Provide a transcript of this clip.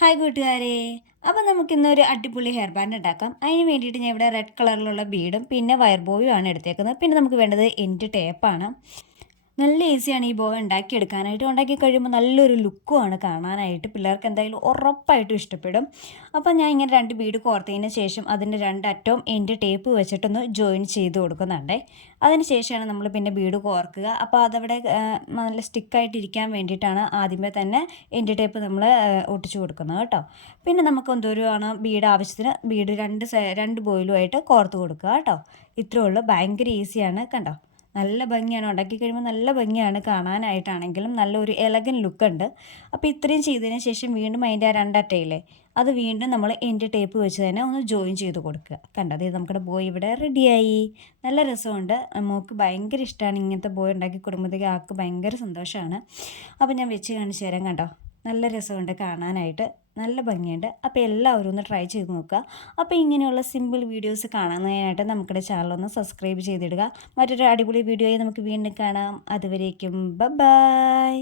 Hi കൂട്ടുകാരെ. അപ്പോൾ നമുക്ക് ഇന്നൊരു അടിപൊളി ഹെയർ ബാൻഡ് ഉണ്ടാക്കാം. അതിന് വേണ്ടിയിട്ട് ഞാൻ ഇവിടെ റെഡ് കളറിലുള്ള ബീഡും പിന്നെ വയർ ബോയും ആണ് എടുത്തേക്കുന്നത്. പിന്നെ നമുക്ക് വേണ്ടത് എൻഡ് ടേപ്പാണ് നല്ല ഈസിയാണ് ഈ ബോ ഉണ്ടാക്കിയെടുക്കാനായിട്ട്. ഉണ്ടാക്കി കഴിയുമ്പോൾ നല്ലൊരു ലുക്കുമാണ് കാണാനായിട്ട്. പിള്ളേർക്ക് എന്തായാലും ഉറപ്പായിട്ടും ഇഷ്ടപ്പെടും. അപ്പോൾ ഞാൻ ഇങ്ങനെ രണ്ട് ബീഡ് കോർത്തതിന് ശേഷം അതിന്റെ രണ്ടറ്റവും എന്റെ ടേപ്പ് വെച്ചിട്ടൊന്ന് ജോയിൻ ചെയ്ത് കൊടുക്കുന്നുണ്ടേ. അതിന് ശേഷമാണ് നമ്മൾ പിന്നെ ബീഡ് കോർക്കുക. അപ്പോൾ അതവിടെ നല്ല സ്റ്റിക്കായിട്ടിരിക്കാൻ വേണ്ടിയിട്ടാണ് ആദ്യമേ തന്നെ എന്റെ ടേപ്പ് നമ്മൾ ഒട്ടിച്ചു കൊടുക്കുന്നത് കേട്ടോ. പിന്നെ നമുക്ക് എന്തോരമാണ് ബീഡ് ആവശ്യത്തിന് ബീഡ് രണ്ട് രണ്ട് ബോയിലുമായിട്ട് കോർത്ത് കൊടുക്കുക കേട്ടോ. ഇത്രയേ ഉള്ളൂ. ഭയങ്കര ഈസിയാണ് കണ്ടോ? നല്ല ഭംഗിയാണ്. ഉണ്ടാക്കി കഴിയുമ്പോൾ നല്ല ഭംഗിയാണ് കാണാനായിട്ടാണെങ്കിലും നല്ലൊരു എലഗൻ ലുക്കുണ്ട് അപ്പോൾ ഇത്രയും ചെയ്തതിന് ശേഷം വീണ്ടും അതിന്റെ ആ രണ്ടറ്റയില്ലേ അത് വീണ്ടും നമ്മൾ എന്റെ ടേപ്പ് വെച്ച് തന്നെ ഒന്ന് ജോയിൻ ചെയ്ത് കൊടുക്കുക. കണ്ടത് നമ്മുടെ ബോയ് ഇവിടെ റെഡിയായി നല്ല രസമുണ്ട്. മോക്ക് ഭയങ്കര ഇഷ്ടമാണ് ഇങ്ങനത്തെ ബോയ് ഉണ്ടാക്കി കൊടുക്കുമ്പോഴത്തേക്ക് ആൾക്ക് ഭയങ്കര സന്തോഷമാണ്. അപ്പോൾ ഞാൻ വെച്ച് കാണിച്ചു തരാം കണ്ടോ? നല്ല രസമുണ്ട് കാണാനായിട്ട്. നല്ല ഭംഗിയുണ്ട്. അപ്പോൾ എല്ലാവരും ഒന്ന് ട്രൈ ചെയ്ത് നോക്കുക. അപ്പോൾ ഇങ്ങനെയുള്ള സിമ്പിൾ വീഡിയോസ് കാണുന്നതിനായിട്ട് നമ്മുടെ ചാനൽ ഒന്ന് സബ്സ്ക്രൈബ് ചെയ്തിടുക. മറ്റൊരു അടിപൊളി വീഡിയോയിൽ നമുക്ക് വീണ്ടും കാണാം. അതുവരേക്കും ബൈ